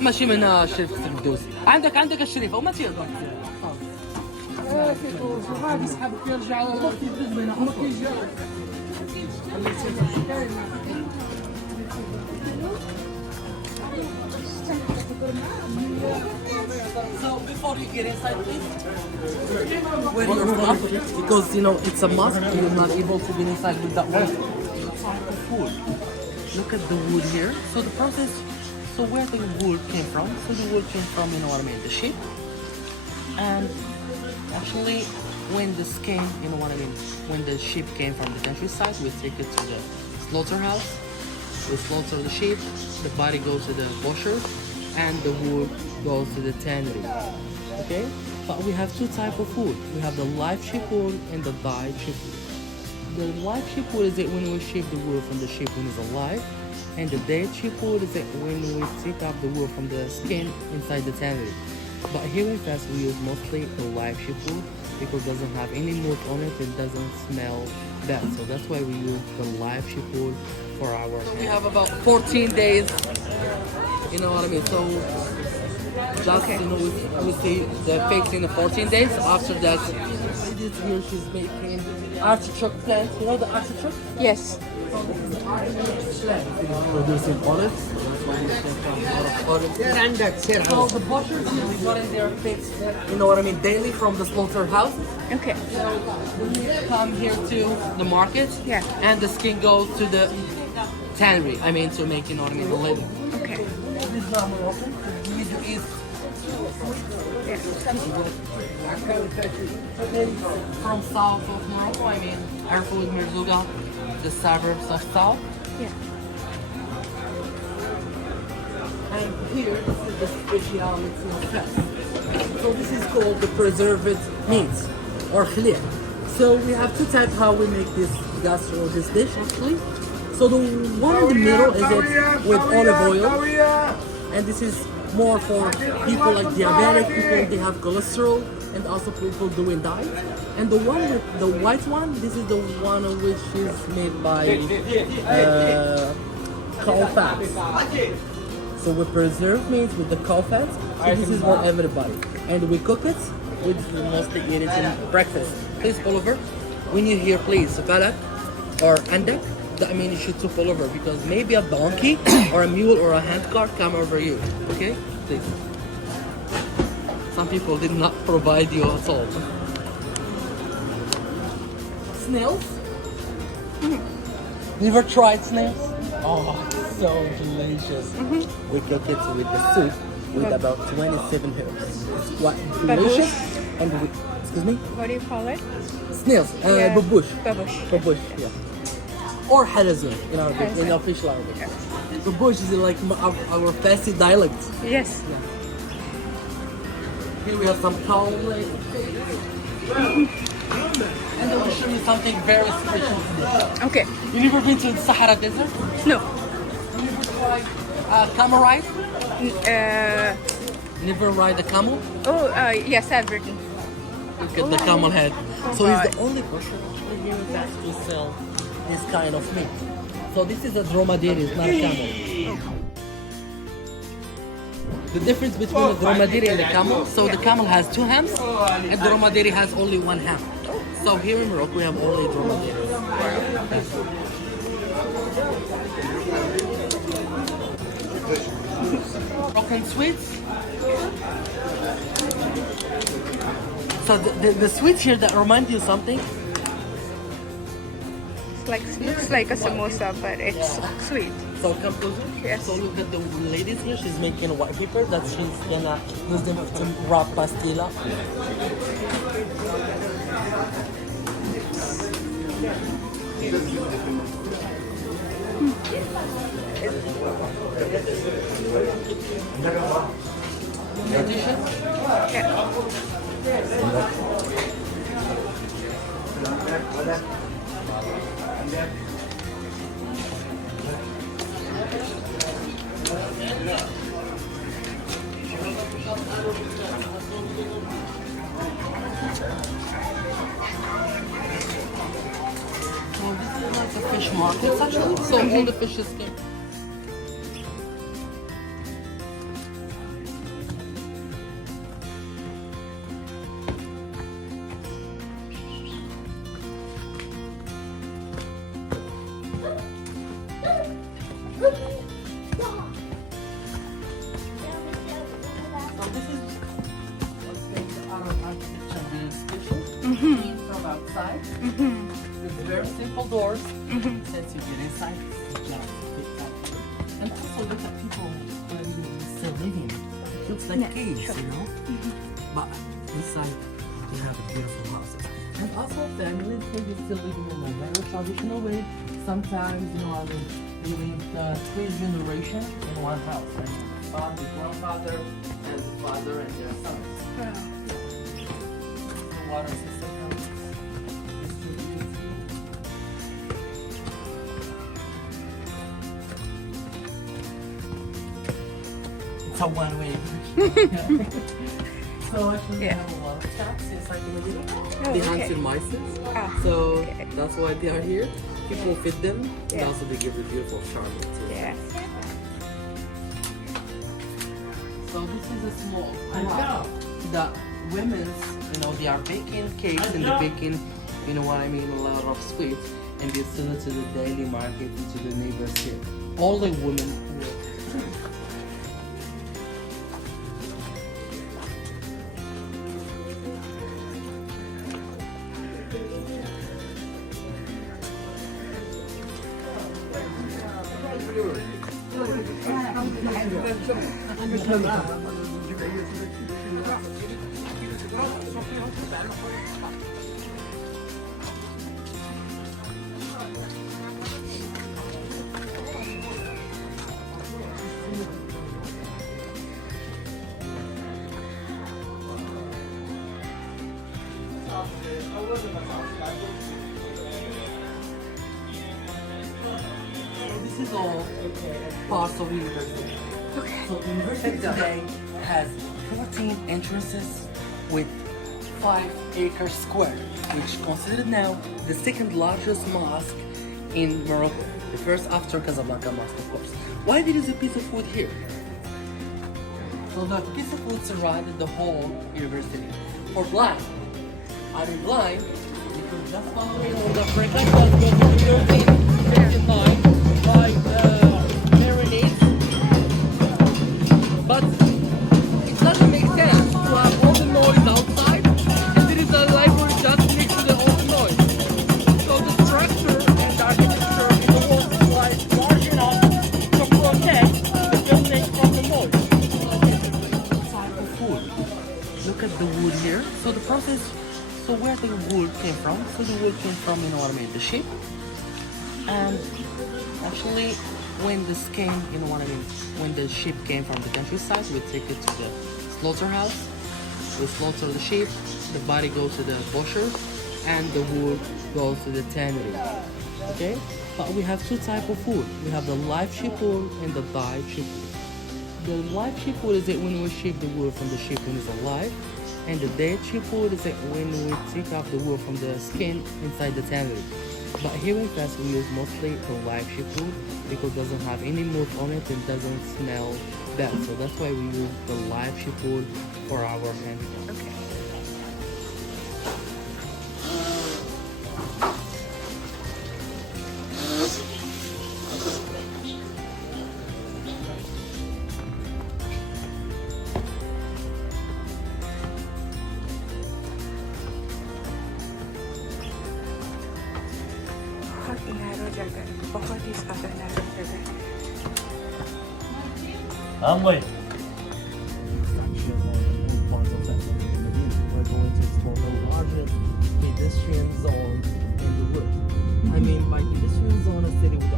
ماشي من هنا الشريف الدوس عندك الشريف وما تيقدر غادي يسحبك يرجع So before you get inside, please wear your glove because you know it's a must. You're not able to get inside with that one. Wood. Look at the wood here. So the process. So where the wood came from? So the wood came from, you know what I mean, the sheep. And actually, when the skin, you know what I mean, when the sheep came from the countryside, we take it to the slaughterhouse. We slaughter the sheep. The body goes to the butcher. And the wood goes to the tannery. Okay? But we have two types of wood. We have the live sheep wood and the dyed sheep wood. The live sheep wood is it when we shave the wood from the sheep when it's alive. And the dead sheep wood is it when we take off the wood from the skin inside the tannery. But here in France we use mostly the live sheep wood because it doesn't have any mold on it. It doesn't smell bad. So that's why we use the live sheep wood for our. We have about 14 days. You know what I mean? So just you know we see the pigs in the 14 days. After that, this here she's making artichoke plant. You know the artichoke? Yes. Producing olives. So the butchers usually bring their pigs, you know what I mean, daily from the slaughterhouse. Okay. So we come here to the market. Yeah. And the skin goes to the tannery. I mean to make, you know what I mean, the leather. Okay. This is not Morocco. The Middle East. From south of Morocco, I mean, Erfoud, Merzouga, the suburbs of south. Yeah. And here, this is the speciality of fest. So this is called the preserved meat, or khlir. So we have two types how we make this gastro, this dish actually. So the one in the middle is it with olive oil, and this is more for people like diabetic, people they have cholesterol, and also people doing diet. And the one with the white one, this is the one which is made by cow fat. So we preserve meat with the cow fat. So this is for everybody, and we cook it. We mostly eat it in breakfast. Please pull over. When you hear please balak or andak, that means you should to pull over because maybe a donkey or a mule or a handcart come over you. Okay, please. Some people did not provide you at all. Snails? Never tried snails? Oh, so delicious. We cook it with the soup with about 27 herbs. It's quite delicious. And we, excuse me? What do you call it? Snails. Babush. Babush. Babush, yeah. Or halazin in Arabic, in official Arabic. Babush is like our Farsi dialect. Yes. Yeah. Here we have some cow leg. And I will show you something very special today. Okay. You never been to the Sahara Desert? No. You never tried camel ride? Never ride a camel? Oh, yes, I've written. Look at the camel head. So he's the only person actually here in France to sell this kind of meat. So this is a dromedary, it's not a camel. The difference between the dromedary and the camel, so the camel has two hams and the dromedary has only one ham. So here in Morocco we have only dromedary. Moroccan sweets. So the sweets here that remind you something. Looks like a samosa, but it's sweet. So come closer. Yes. So look at the ladies here. She's making white paper that she's gonna use them to wrap pastilla. Fish markets actually, so all the fishes came. So this is what's made out of architecture really special. Clean from outside. With very simple doors. Since you get inside, it's just big time. And also look at people who are still living. It looks like caves, you know? But inside they have a beautiful houses. And also families who are still living in a very traditional way. Sometimes, you know, I mean, living three generations in one house. I mean, the father, the grandfather, and the father and their sons. The water system. It's a one-way. So actually we have a lot of cats inside the Medina. They hunted mice. So that's why they are here. People feed them and also they give a beautiful charm too. Yeah. So this is a small house. The women's, you know, they are baking cakes and they're baking, you know what I mean, a lot of sweets, and they sell it to the daily market and to the neighbors here. All the women work. This is all parts of university. So university today has 14 entrances with 5-acre square, which is considered now the second largest mosque in Morocco. The first after Casablanca Mosque, of course. Why there is a piece of wood here? So the piece of wood surrounded the whole university. For blind, I mean blind, you can just follow me on the frequent bus go to 1359 by Marinade. But it doesn't make sense to have all the noise outside and there is a library just next to the all the noise. So the structure and the architecture in the wall is like large enough to protect the building from the noise. Type of wood. Look at the wood here. So the process, so where the wood came from? So the wood came from, you know what I mean, the sheep. And actually when this came, you know what I mean, when the sheep came from the countryside, we take it to the slaughterhouse. We slaughter the sheep, the body goes to the butcher, and the wood goes to the tannery. Okay? But we have two types of wood. We have the live sheep wood and the dyed sheep wood. The live sheep wood is it when we shave the wood from the sheep when it's alive, and the dead sheep wood is it when we take off the wood from the skin inside the tannery. But here in France we use mostly the live sheep wood because it doesn't have any mold on it and doesn't smell bad. So that's why we use the live sheep wood for our handicraft. Okay. बहुत narrow जगह है, बहुत ही ज़्यादा narrow जगह है। We're going to explore the largest pedestrian zone in the world. I mean, by pedestrian zone, a city with